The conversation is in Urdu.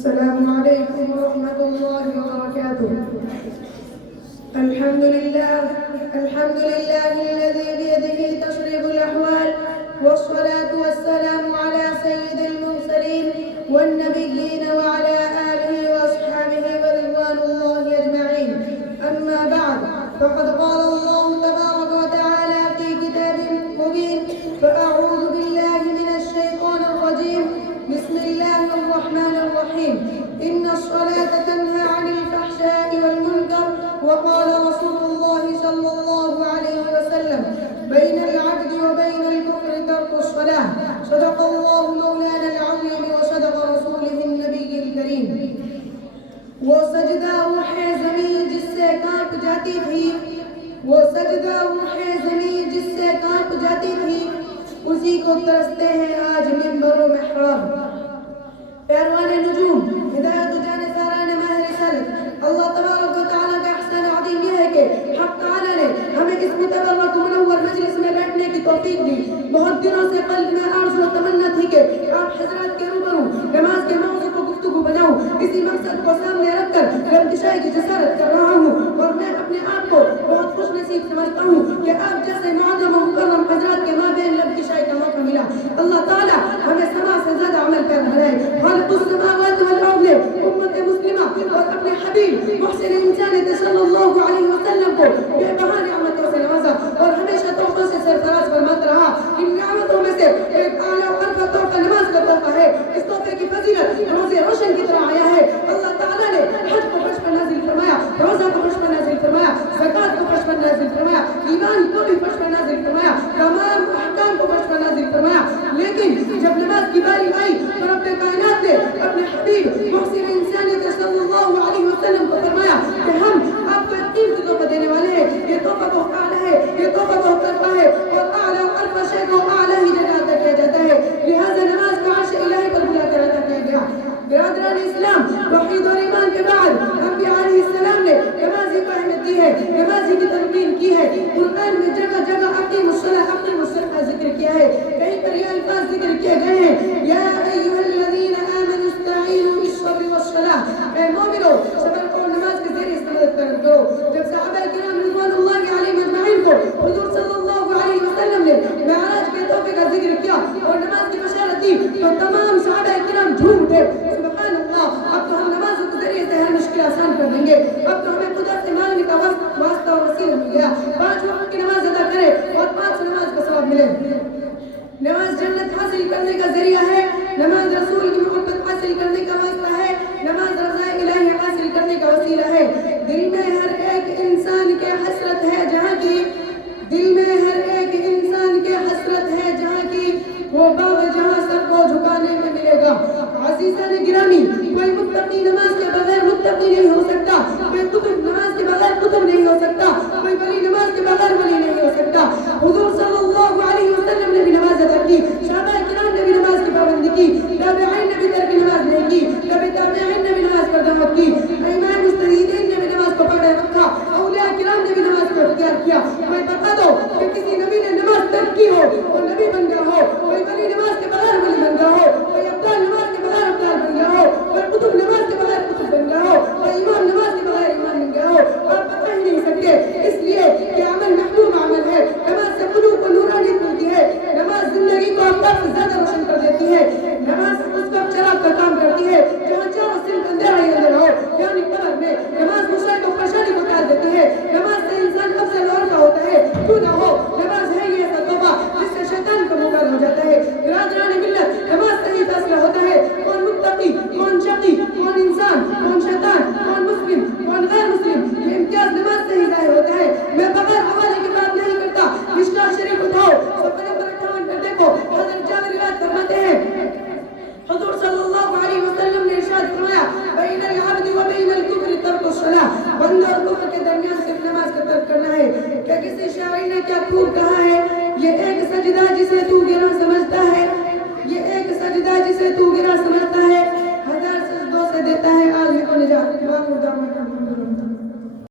السلام عليكم ورحمة الله وبركاته. الحمد لله الذي بيده تشريف الأحوال، والصلاة والسلام على سيد المرسلين والنبيين وعلى آله وأصحابه ورضوان الله أجمعين. أما بعد، فقد قال الله تبارك وتعالى في كتاب مبين: فأعوذ بالله من الشيطان الرجيم. بسم الله الرحمن الرحيم. إن الصلاة تنهى عن الفحشاء والمنكر. وقال رسول الله صلى الله عليه وسلم: بين العبد وبين الكفر ترك الصلاة. صدق الله مولانا العظيم وصدق رسوله النبي الكريم. وہ سجدہ روح زمین جس سے کانپ جاتی تھی، وہ سجدہ روح زمین جس سے کانپ جاتی تھی، اسی کو ترستے ہیں آج منبر و محراب. پیروان نجوم، ہدایت جانساران ماہ رسالت، اللہ تبارک و تعالیٰ کا احسان عظیم یہ ہے کہ حق تعالیٰ نے ہمیں اس متبرک منور مجلس میں بیٹھنے کی توفیق دی. بہت دنوں سے قلب میں آرزو و تمنا تھی کہ آپ حضرات کے روبرو نماز کے موضوع کو گفتگو بناؤں. اسی مقصد کو سامنے رکھ کر لبکشائی کی جسارت کر رہا ہوں، اور میں اپنے آپ کو بہت خوش نصیب سمجھتا ہوں کہ آپ جیسے معظم و مکرم حضرات کے مابین لبکشائی کا موقع ملا. اللہ تعالیٰ ہمیں سما سے زیادہ عمل کر بنائے. خالق السماوات والارض نے امت مسلمہ اور اپنے حبیب محسن انسانیت صلی اللہ علیہ وسلم کو بے بہا نعمتوں سے نوازا اور ہمیشہ تحفوں سے سرفراز فرماتا رہا. ان نعمتوں میں سے ایک اعلیٰ و ارفع تحفہ نماز کا تحفہ ہے. اس تحفے کی فضیلت روز روشن کی طرح آیا ہے. اللہ تعالیٰ نے حج کو فرش پر نازل فرمایا، روزہ کو فرش پر نازل فرمایا، زکات کو فرش پر نازل فرمایا، ایمان کو بھی فرش پر نازل فرمایا، تمام احکام کو فرش پر نازل فرمایا. لیکن جب نماز کی باری آئی تو رب کائنات نے اپنے حبیب محسن انسانیت صلی اللہ علیہ وسلم کو فرمایا کہ ہم آپ کو ایک قیمتی تحفہ دینے والے ہیں. یہ تحفہ بہت اعلیٰ ہے، یہ تحفہ بہت ارفع ہے، اور اعلیٰ ارفع شے کو اعلیٰ ہی جگہ عطا کیا جاتا ہے. لہذا نماز کو عرش الہی پر بلا کر عطا کیا گیا. برادران اسلام، توحید اور ایمان کے بعد انبیاء علیہ السلام نے نماز ہی کو اہمیت دی ہے، نماز ہی کی تلقین کی ہے. قرآن میں جگہ جگہ اقیم الصلاۃ کا ذکر کیا ہے. کہیں پر یہ الفاظ ذکر کیے گئے ہیں: یا ایھا الذین آمنوا استعینوا بالصبر والصلاۃ. اے مومنو، صبر کو نماز کے ذریعے سے مدد کرو. جب صحابہ کرام رضوان اللہ علیہم اجمعین کو حضور صلی اللہ علیہ وسلم نے معراج کے تحفے کا ذکر کیا اور نماز کی بشارت دی تو تمام صحابہ کرام جھوم اٹھے. سبحان اللہ، اب تو ہم نمازوں کے ذریعے سے ہر مشکل آسان کر دیں گے. اب تو ہمیں خدا سے مانگنے کا واسطہ اور وسیلہ مل گیا. 5 وقت کی نماز ادا کرے اور 5 نماز کا ثواب ملے. نماز جنت حاصل کرنے کا ذریعہ ہے، نماز رسول کی محبت حاصل کرنے کا واسطہ ہے، نماز رضا الہی حاصل کرنے کا وسیلہ ہے. دل میں ہر ایک انسان کے حسرت ہے جہاں کی، دل میں ہر ایک انسان کے حسرت ہے جہاں کی، وہ باغ جہاں سر کو جھکانے میں ملے گا. عزیزان گرامی، کوئی متقی نماز کے بغیر متقی نہیں ہو سکتا، کوئی قطب نماز کے بغیر قطب نہیں ہو سکتا، کوئی ولی نماز کے بغیر ولی نہیں ہو سکتا. حضور صلی اللہ علیہ وسلم نے بھی نماز ادا کی، صحابہ کرام نے بھی نماز کی پابندی کی، تابعین نے بھی ترک نماز نہیں کی، تابعین نے بھی نماز پر دعوت کی، ائمہ مجتہدین نے بھی نماز کو پڑھے رکھا، اولیاء کرام نے بھی نماز کو اختیار کیا. میں بتا دو کہ کسی نبی نے نماز ترک کی ہو اور نبی بن گیا ہو، کوئی ولی نماز کے بغیر ولی بن گیا ہو، کوئی ابدال نماز کے بغیر ابدال بن گیا ہو، کوئی قطب نماز کے بغیر قطب بن گیا ہو، کوئی امام نماز کے بغیر امام بن گیا ہو. آپ بتا ہی نہیں سکتے، اس لیے کہ عمل محتوم عمل ہے. نماز سے قلوب کو نورانیت ملتی ہے، نماز زندگی کو اختر سے زیادہ روشن کر دیتی ہے. نماز اس وقت چراغ کا کام کرتی ہے جہاں چاروں سمت اندھیرا ہی اندھیرا ہو، یعنی قبر میں. نماز مشرک و پریشانی کو ٹال دیتی ہے. نماز سے انسان افضل اور کا ہوتا ہے. کیوں نہ ہو، نماز ہے یہ ایسا تحفہ جس سے شیطان کو موقع ہو جاتا ہے. برادران ملت، نماز سے ہی فیصلہ ہوتا ہے کون متقی، کون شقی، کون انسان، کون شیطان، کون مسلم، کون غیر مسلم. یہ امتیاز نماز سے ہی ظاہر ہوتا ہے. میں بغیر حوالے کی بات نہیں کرتا. مشکات شریف اٹھاؤ، صفحہ نمبر 58 پر دیکھو. حضرت جابر روایت فرماتے ہیں حضور صلی اللہ علیہ وسلم نے ارشاد فرمایا: بین العبد و بین الکفر ترک الصلاۃ. بندہ اور کفر کے درمیان صرف نماز کا ترک کرنا ہے. کہ کسی شاعر نے کیا خوب کہا ہے: یہ ایک سجدہ جسے تو گرا سمجھتا ہے، یہ ایک سجدہ جسے تو گرا سمجھتا ہے، 1000 سجدوں سے دیتا ہے آدمی کو نجات.